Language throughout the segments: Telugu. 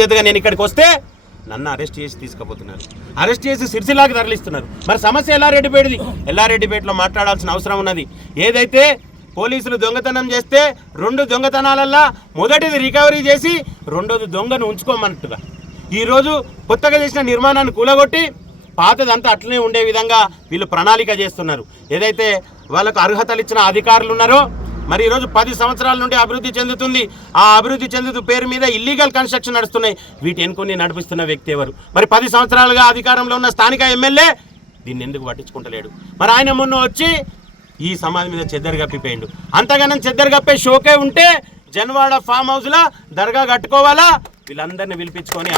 బాధ్యతగా నేను ఇక్కడికి వస్తే నన్ను అరెస్ట్ చేసి తీసుకుపోతున్నారు, అరెస్ట్ చేసి సిరిసిల్లాకి తరలిస్తున్నారు. మరి సమస్య ఎల్లారెడ్డిపేటది. ఎల్లారెడ్డిపేటలో మాట్లాడాల్సిన అవసరం ఉన్నది. ఏదైతే పోలీసులు దొంగతనం చేస్తే 2 దొంగతనాలల్లా మొదటిది రికవరీ చేసి రెండోది దొంగను ఉంచుకోమన్నట్టుగా ఈరోజు కొత్తగా చేసిన నిర్మాణాన్ని కూలగొట్టి పాతదంతా అట్లనే ఉండే విధంగా వీళ్ళు ప్రణాళిక చేస్తున్నారు. ఏదైతే వాళ్ళకు అర్హతలు ఇచ్చిన అధికారులు ఉన్నారో మరి ఈరోజు 10 సంవత్సరాల నుండి అభివృద్ధి చెందుతుంది. ఆ అభివృద్ధి చెందుతూ పేరు మీద ఇల్లీగల్ కన్స్ట్రక్షన్ నడుస్తున్నాయి. వీటి ఎన్నుకొని నడిపిస్తున్న వ్యక్తి ఎవరు? మరి 10 సంవత్సరాలుగా అధికారంలో ఉన్న స్థానిక ఎమ్మెల్యే దీన్ని ఎందుకు పట్టించుకుంటలేడు? మరి ఆయన మొన్న వచ్చి ఈ సమాధి మీద చెద్దరు కప్పిపోయిండు. అంతగానం చెద్దరు కప్పే షోకే ఉంటే జన్వాడ ఫామ్ హౌస్లో దర్గా కట్టుకోవాలా? వీళ్ళందరినీ పిలిపించుకొని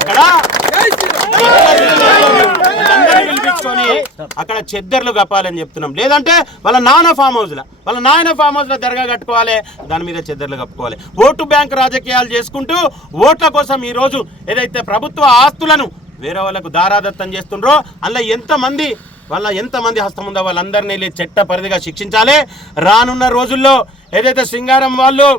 అక్కడ చెద్దర్లు కప్పాలని చెప్తున్నాం. లేదంటే వాళ్ళ నాన్న ఫామ్ హౌస్లో దర్గా కట్టుకోవాలి, దాని మీద చెద్దర్లు కప్పుకోవాలి. ఓటు బ్యాంక్ రాజకీయాలు చేసుకుంటూ ఓట్ల కోసం ఈరోజు ఏదైతే ప్రభుత్వ ఆస్తులను వేరే వాళ్ళకు దారాదత్తం చేస్తుండ్రో అందులో ఎంతమంది హస్తం ఉందో వాళ్ళందరినీ చట్ట పరిధిగా శిక్షించాలి. రానున్న రోజుల్లో ఏదైతే సింగారం వాళ్ళు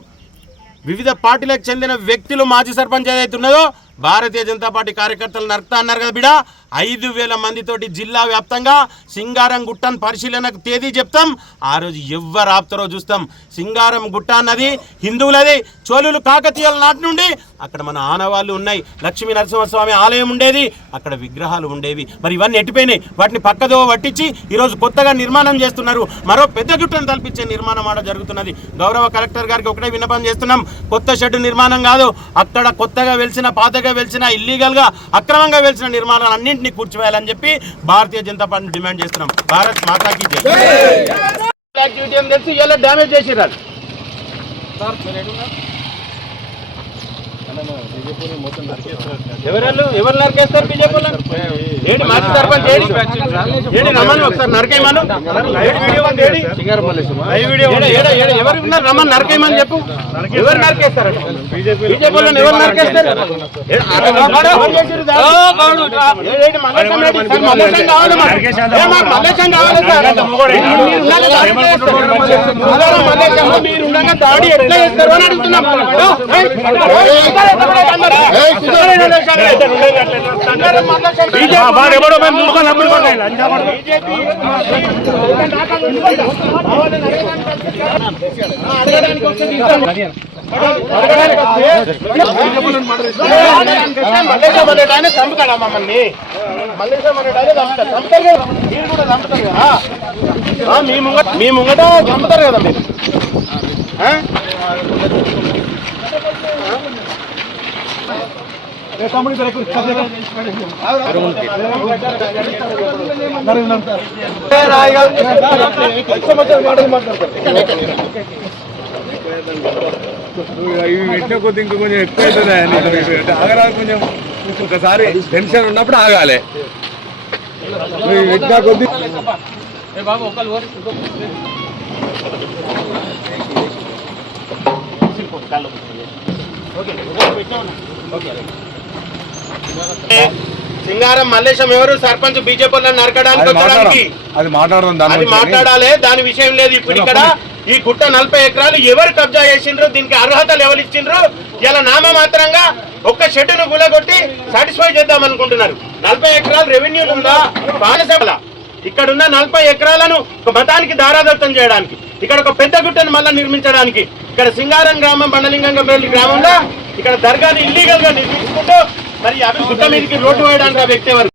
వివిధ పార్టీలకు చెందిన వ్యక్తులు మాజీ సర్పంచ్ ఏదైతే ఉన్నదో భారతీయ జనతా పార్టీ కార్యకర్తలు నడుపుతా అన్నారు కదా బిడా, 5,000 మందితోటి జిల్లా వ్యాప్తంగా సింగారం గుట్టను పరిశీలనకు తేదీ చెప్తాం. ఆ రోజు ఎవరు ఆపుతారో చూస్తాం. సింగారం గుట్ట అన్నది హిందువులది. చోళులు కాకతీయుల నాటి నుండి అక్కడ మన ఆనవాళ్ళు ఉన్నాయి. లక్ష్మీ నరసింహస్వామి ఆలయం ఉండేది, అక్కడ విగ్రహాలు ఉండేవి. మరి ఇవన్నీ ఎట్టిపోయినాయి. వాటిని పక్కదో పట్టించి ఈరోజు కొత్తగా నిర్మాణం చేస్తున్నారు. మరో పెద్ద గుట్టను తలపించే నిర్మాణం ఆడ జరుగుతున్నది. గౌరవ కలెక్టర్ గారికి ఒకటే విన్నపం చేస్తున్నాం, కొత్త షెడ్ నిర్మాణం కాదు, అక్కడ కొత్తగా వెలిసిన పాతగా వెలిసిన ఇల్లీగల్గా అక్రమంగా వెలిసిన నిర్మాణాలు అన్నింటినీ కూర్చివేయాలని చెప్పి భారతీయ జనతా పార్టీ డిమాండ్ చేస్తున్నాం. భారత్ మాతాకి జై. యాక్టివిటీ అని తెలిసి ఇలా డ్యామేజ్ చేసిర్రు. ఎవరు నరికేస్తారు? బీజేపీ ఏడి మాజీ సర్పంచ్ ఏడి రమ్మని ఒకసారి నరకేయమను. ఎవరు ఉన్నారు రమ్మని నరకేయమని చెప్పు. ఎవరు నరికేస్తారు? బీజేపీలో ఎవరు నరికేస్తారు? మీరు ఉండగా దాడి ఎట్లా చేస్తారు అని అడుగుతున్నాం. చంపుతాడా మమ్మల్ని? మీరు కూడా చంపుతారు కదా, మీ ముంగట చంపుతారు కదా మీరు. పెట్టిన కొద్ది ఇంకా కొంచెం ఎక్కువ అవుతుంది. ఆగరాదు, కొంచెం ఒకసారి టెన్షన్ ఉన్నప్పుడు ఆగాలి. పెట్టిన కొద్ది సింగారం మల్లేశం ఎవరు? సర్పంచ్ బీజేపీ నరకడానికి అది మాట్లాడాలి. దాని విషయం లేదు. ఇప్పుడు ఇక్కడ ఈ గుట్ట 40 ఎకరాలు ఎవరు కబ్జా చేసిండ్రు, దీనికి అర్హతలు ఎవరు ఇచ్చిండ్రు? ఇలా నామమాత్రంగా ఒక్క షెడ్డును గులగొట్టి సాటిస్ఫై చేద్దాం అనుకుంటున్నారు. 40 ఎకరాలు రెవెన్యూలు ఉందా? బాణసభల ఇక్కడున్న 40 ఎకరాలను ఒక మతానికి దారాదత్తం చేయడానికి, ఇక్కడ ఒక పెద్ద గుట్టను మళ్ళీ నిర్మించడానికి, ఇక్కడ సింగారం గ్రామం బండలింగంపల్లి గ్రామంలో ఇక్కడ దర్గాని ఇల్లీగల్ గా నిర్మించుకుంటూ మరి అవి గుట్ట మీదకి రోడ్డు వేయడానికి ఆ వ్యక్తి ఎవరు?